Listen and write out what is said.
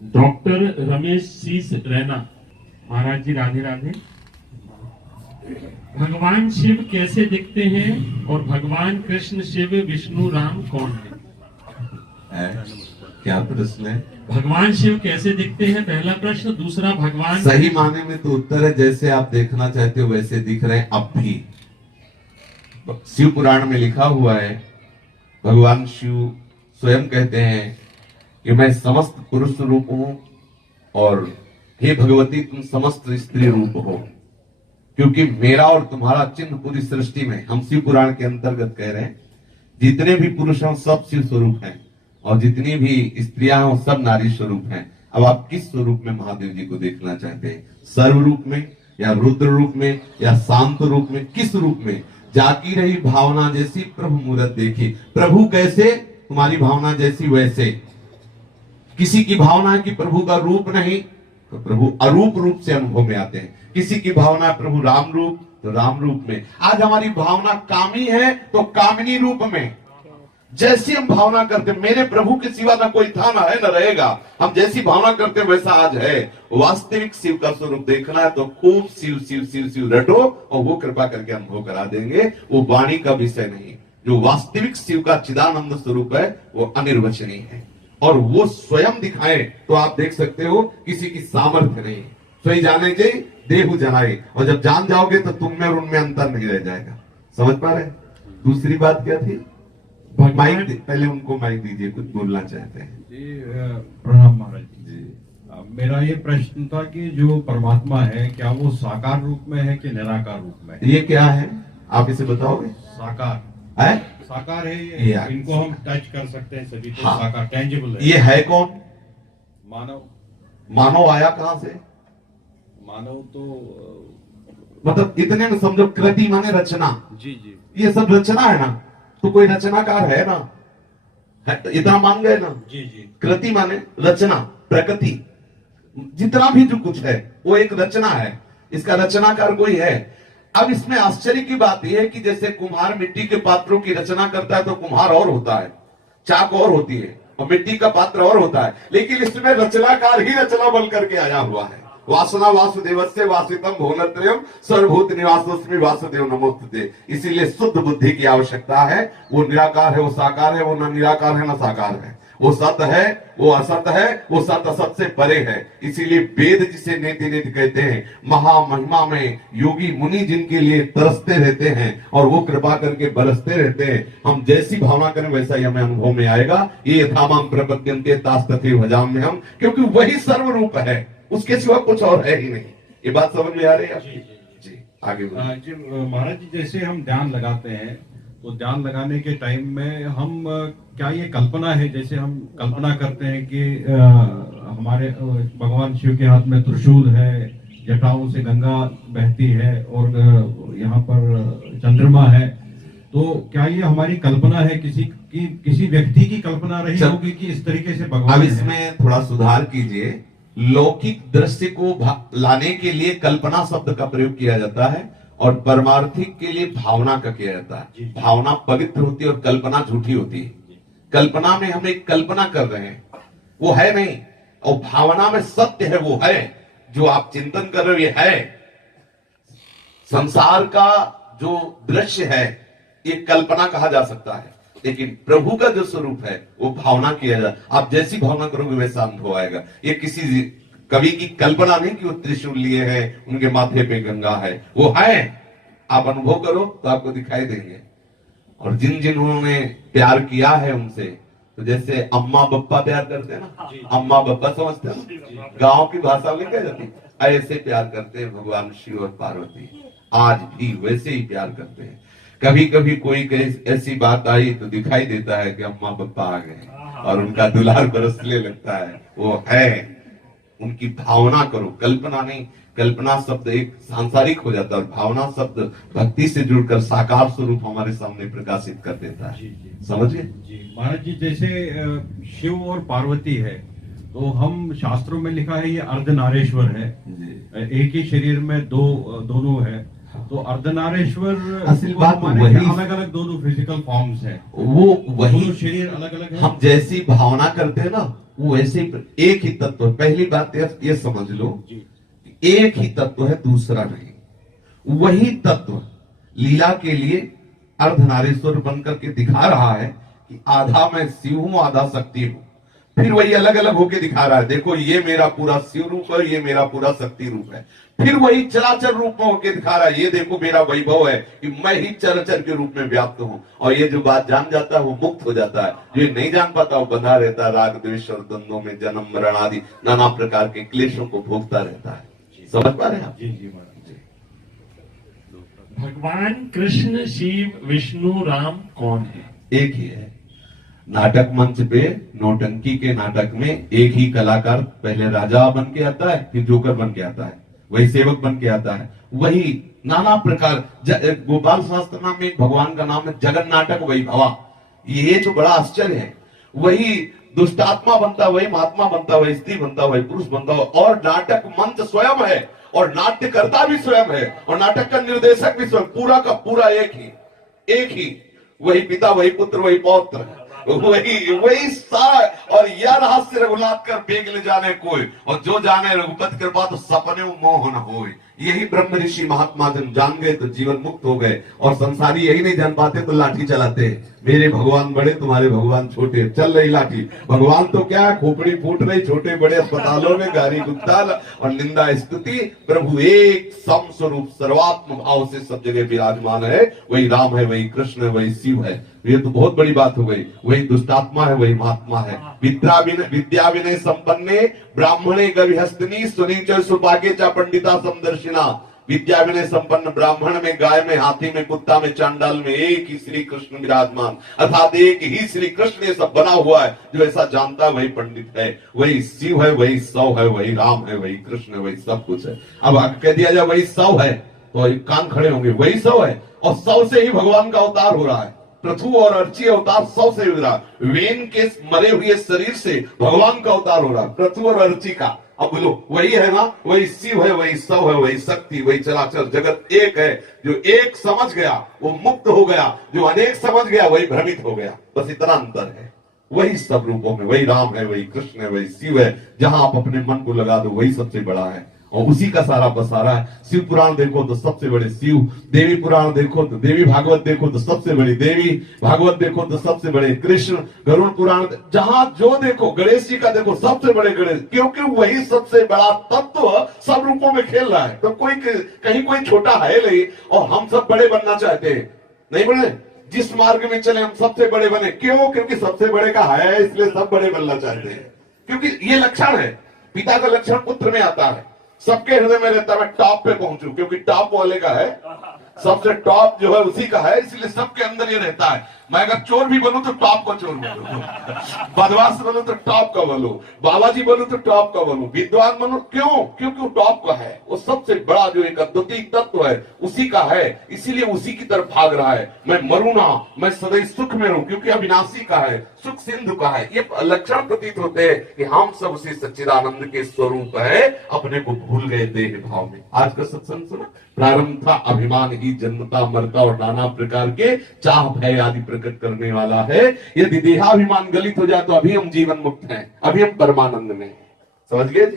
Doctor Ramesh शीस रैना। महाराज जी राधे राधे। भगवान शिव कैसे दिखते हैं और भगवान कृष्ण शिव विष्णु राम कौन है? क्या प्रश्न है? भगवान शिव कैसे दिखते हैं पहला प्रश्न। दूसरा, भगवान सही माने में तो उत्तर है जैसे आप देखना चाहते हो वैसे दिख रहे हैं अब भी। शिव पुराण में लिखा हुआ है, भगवान शिव स्वयं कहते हैं कि मैं समस्त पुरुष रूप हूं और हे भगवती तुम समस्त स्त्री रूप हो, क्योंकि मेरा और तुम्हारा चिन्ह पूरी सृष्टि में, हम शिव पुराण के अंतर्गत कह रहे हैं, जितने भी पुरुष हैं सब शिव स्वरूप हैं और जितनी भी स्त्रियां हैं सब नारी स्वरूप हैं। अब आप किस स्वरूप में महादेव जी को देखना चाहते हैं? सर्व रूप में या रुद्र रूप में या शांत रूप में? किस रूप में? जाकी रही भावना जैसी प्रभु मूरत देखी। प्रभु कैसे? तुम्हारी भावना जैसी वैसे। किसी की भावना है कि प्रभु का रूप नहीं, तो प्रभु अरूप रूप से अनुभव में आते हैं। किसी की भावना है प्रभु राम रूप, तो राम रूप में। आज हमारी भावना कामी है तो कामिनी रूप में। जैसी हम भावना करते, मेरे प्रभु के सिवा ना कोई था ना है ना रहेगा, हम जैसी भावना करते वैसा आज है। वास्तविक शिव का स्वरूप देखना है तो खूब शिव शिव शिव शिव रटो और वो कृपा करके अनुभव करा देंगे। वो वाणी का विषय नहीं, जो वास्तविक शिव का चिदानंद स्वरूप है वो अनिर्वचनीय है और वो स्वयं दिखाए तो आप देख सकते हो किसी की सामर्थ्य नहीं। स्वयं जाने के देहु जनाए, और जब जान जाओगे तो तुम में और उनमें अंतर नहीं रह जाएगा। समझ पा रहे? दूसरी बात क्या थी? माइक पहले उनको माइक दीजिए, कुछ बोलना चाहते हैं जी। प्रणाम महाराज जी। मेरा ये प्रश्न था कि जो परमात्मा है क्या वो साकार रूप में है कि निराकार रूप में? ये क्या है आप इसे बताओगे? साकार है? साकार है ये, इनको हम टच कर सकते हैं सभी, तो हाँ। साकार टेंजिबल है। ये है कौन? मानव। मानव आया कहां से? मानव तो मतलब इतने में समझो, कृति माने रचना। जी जी। ये सब रचना है ना, तो कोई रचनाकार है ना, है तो इतना मान गए ना। जी जी। कृति माने रचना, प्रकृति, जितना भी जो कुछ है वो एक रचना है। इसका रचनाकार कोई है। अब इसमें आश्चर्य की बात यह है कि जैसे कुम्हार मिट्टी के पात्रों की रचना करता है तो कुम्हार और होता है, चाक और होती है और मिट्टी का पात्र और होता है, लेकिन इसमें रचनाकार ही रचना बन करके आया हुआ है। वासना वासुदेवस्य वासितम भुवनत्रयम् सर्वभूत निवासोऽस्मि वासुदेव नमोस्तुते। इसीलिए शुद्ध बुद्धि की आवश्यकता है। वो निराकार है, वो साकार है, वो न निराकार है न साकार है, वो सत्य है, वो असत है, वो सत असत से परे है। इसीलिए वेद जिसे नेति नेति कहते हैं, महामहिमा में योगी मुनि जिनके लिए तरसते रहते हैं और वो कृपा करके बरसते रहते हैं। हम जैसी भावना करें वैसा ही हमें अनुभव में आएगा। ये यथामाम प्रपद्यन्ते तास्तथे भजाम्य हम, क्योंकि वही सर्व रूप है, उसके सिवा कुछ और है ही नहीं। ये बात समझ में आ रही है आपकी? जी आगे जी महाराज जी, जैसे हम ध्यान लगाते हैं तो ध्यान लगाने के टाइम में हम क्या ये कल्पना है, जैसे हम कल्पना करते हैं कि हमारे भगवान शिव के हाथ में त्रिशूल है, जटाओं से गंगा बहती है और यहाँ पर चंद्रमा है, तो क्या ये हमारी कल्पना है, किसी व्यक्ति की कल्पना रही होगी कि इस तरीके से भगवान? अब इसमें थोड़ा सुधार कीजिए। लौकिक दृश्य को लाने के लिए कल्पना शब्द का प्रयोग किया जाता है और परमार्थिक के लिए भावना का किया जाता है। भावना पवित्र होती है और कल्पना झूठी होती है। कल्पना में हम एक कल्पना कर रहे हैं, वो है नहीं, और भावना में सत्य है, वो है जो आप चिंतन कर रहे हो, ये है। संसार का जो दृश्य है ये कल्पना कहा जा सकता है, लेकिन प्रभु का जो स्वरूप है वो भावना किया जाए। आप जैसी भावना करोगे वैसा अनुभव आएगा। ये किसी कवि की कल्पना नहीं कि वो त्रिशूल लिए हैं, उनके माथे पे गंगा है, वो है। आप अनुभव करो तो आपको दिखाई देंगे। और जिन्होंने प्यार किया है उनसे, तो जैसे अम्मा बप्पा प्यार करते हैं ना, अम्मा बप्पा समझते हैं, गांव की भाषा में क्या जाती, ऐसे प्यार करते हैं भगवान शिव और पार्वती। आज भी वैसे ही प्यार करते हैं। कभी कभी कोई ऐसी बात आई तो दिखाई देता है कि अम्मा बप्पा आ गए और उनका दुलार बरसने लगता है। वो है, उनकी भावना करो, कल्पना नहीं। कल्पना शब्द एक सांसारिक हो जाता है और भावना शब्द भक्ति से जुड़कर साकार स्वरूप हमारे सामने प्रकाशित कर देता है। समझिए जी महाराज जी, जैसे शिव और पार्वती है तो हम शास्त्रों में लिखा है ये अर्धनारेश्वर है, एक ही शरीर में दोनों है, तो अर्धनारेश्वर असल बात वही, अलग अलग दोनों फिजिकल फॉर्म्स है, वो वही शरीर अलग अलग है। हम जैसी भावना करते हैं ना वो ऐसे ही एक ही तत्व है। पहली बात ये समझ लो, एक ही तत्व है, दूसरा नहीं। वही तत्व लीला के लिए अर्धनारीश्वर बनकर के दिखा रहा है कि आधा मैं शिव हूं, आधा शक्ति हूं। फिर वही अलग अलग होके दिखा रहा है, देखो ये मेरा पूरा शिव रूप है, ये मेरा पूरा शक्ति रूप है। फिर वही चराचर रूप में होके दिखा रहा है, ये देखो मेरा वैभव है कि मैं ही चराचर के रूप में व्याप्त हूं। और ये जो बात जान जाता है वो मुक्त हो जाता है, जो ये नहीं जान पाता वो बंधा रहता है, राग द्वेष और द्वंद्वों में जन्म मरण आदि नाना प्रकार के क्लेशों को भोगता रहता है। समझ पा रहे हैं आप? जी जी महाराज। भगवान कृष्ण शिव विष्णु राम कौन है? एक ही है। नाटक मंच पे नौटंकी के नाटक में एक ही कलाकार पहले राजा बन के आता है, फिर जोकर बन के आता है, वही सेवक बन के आता है, वही नाना प्रकार। गोपाल शास्त्र नाम में भगवान का नाम है जगन नाटक वही भवा। ये तो बड़ा आश्चर्य है। वही दुष्टात्मा बनता, वही महात्मा बनता, वही स्त्री बनता, वही पुरुष बनता, और नाटक मंच स्वयं है, और नाट्यकर्ता भी स्वयं है, और नाटक का निर्देशक भी स्वयं, पूरा का पूरा एक ही वही पिता, वही पुत्र, वही पौत्र, वही सारा। और यह रहस्य रघुनाथ कर बेग ले जाने कोई, और जो जाने रघुपति कृपा तो सपने मोह न होए। यही ब्रह्म ऋषि महात्मा जन जान गए तो जीवन मुक्त हो गए, और संसारी यही नहीं जान पाते तो लाठी चलाते। मेरे भगवान बड़े, तुम्हारे भगवान छोटे, चल रही लाठी। भगवान तो क्या, खोपड़ी फूट रही, छोटे बड़े अस्पतालों में गारी गुत्ताल और निंदा स्तुति। प्रभु एक सम स्वरूप सर्वात्म भाव से सब जगह विराजमान है। वही राम है, वही कृष्ण है, वही शिव है। ये तो बहुत बड़ी बात हो गई। वही दुष्टात्मा है, वही महात्मा है। विद्या विनय संपन्ने ब्राह्मणे गविहस्तनी सुनीच सुपाके चा पंडिता समदर्शिना। विद्या विनय संपन्न ब्राह्मण में, गाय में, हाथी में, कुत्ता में, चांडाल में एक ही श्री कृष्ण विराजमान, अर्थात एक ही श्री कृष्ण ये सब बना हुआ है। जो ऐसा जानता है वही पंडित है, वही शिव है, वही सौ है, वही राम है, वही कृष्ण है, वही सब कुछ है। अब कह दिया जाए वही सौ है तो कान खड़े होंगे, वही सौ है, और सौ से ही भगवान का अवतार हो रहा है। पृथु और अर्ची अवतार 100 से हो रहा है। वेन के मरे हुए शरीर से भगवान का अवतार हो रहा है, पृथु और अर्ची का। अब बोलो वही है ना, वही शिव है, वही सौ है, वही शक्ति, वही चराचर जगत एक है। जो एक समझ गया वो मुक्त हो गया, जो अनेक समझ गया वही भ्रमित हो गया। बस इतना अंतर है। वही सब रूपों में वही राम है, वही कृष्ण है, वही शिव है। जहां आप अपने मन को लगा दो वही सबसे बड़ा है, और उसी का सारा बसारा है। शिव पुराण देखो तो सबसे बड़े शिव, देवी पुराण देखो तो देवी, भागवत देखो तो सबसे बड़ी देवी, भागवत देखो तो सबसे बड़े कृष्ण, गरुड़ पुराण जहां जो देखो, गणेश जी का देखो सबसे बड़े गणेश, क्योंकि वही सबसे बड़ा तत्व सब रूपों में खेल रहा है। तो कोई कहीं कोई छोटा है नहीं, और हम सब बड़े बनना चाहते हैं, नहीं बने। जिस मार्ग में चले हम सबसे बड़े बने, क्यों? क्योंकि सबसे बड़े का है, इसलिए सब बड़े बनना चाहते हैं। क्योंकि ये लक्षण है, पिता का लक्षण पुत्र में आता है। सबके हृदय में रहता है मैं टॉप पे पहुंचू, क्योंकि टॉप वाले का है, सबसे टॉप जो है उसी का है, इसलिए सबके अंदर ये रहता है। मैं अगर चोर भी बनूं तो टॉप का चोर बनूं, बदमाश बनूं तो टॉप का बनूं, बाबाजी बनूं तो टॉप का बनूं, विद्वान बनूं, क्यों? क्योंकि वो टॉप का है। वो सबसे बड़ा जो एक अद्वितीय तत्व है उसी का है, इसीलिए उसी की तरफ भाग रहा है। मैं मरूं ना, मैं सदैव सुख में रहूं, क्योंकि अविनाशी का है, सुख सिंधु का है। ये लक्षण प्रतीत होते हैं कि हम सब उसी सच्चिदानंद के स्वरूप है, अपने को भूल गए देह भाव में। आज का सत्संग सुना, प्रारंभ था अभिमान ही जन्मता मरता और नाना प्रकार के चाह भय आदि प्रकट करने वाला है। यदि देहाभिमान गलित हो जाए तो अभी हम जीवन मुक्त हैं, अभी हम परमानंद में। समझ गए जी?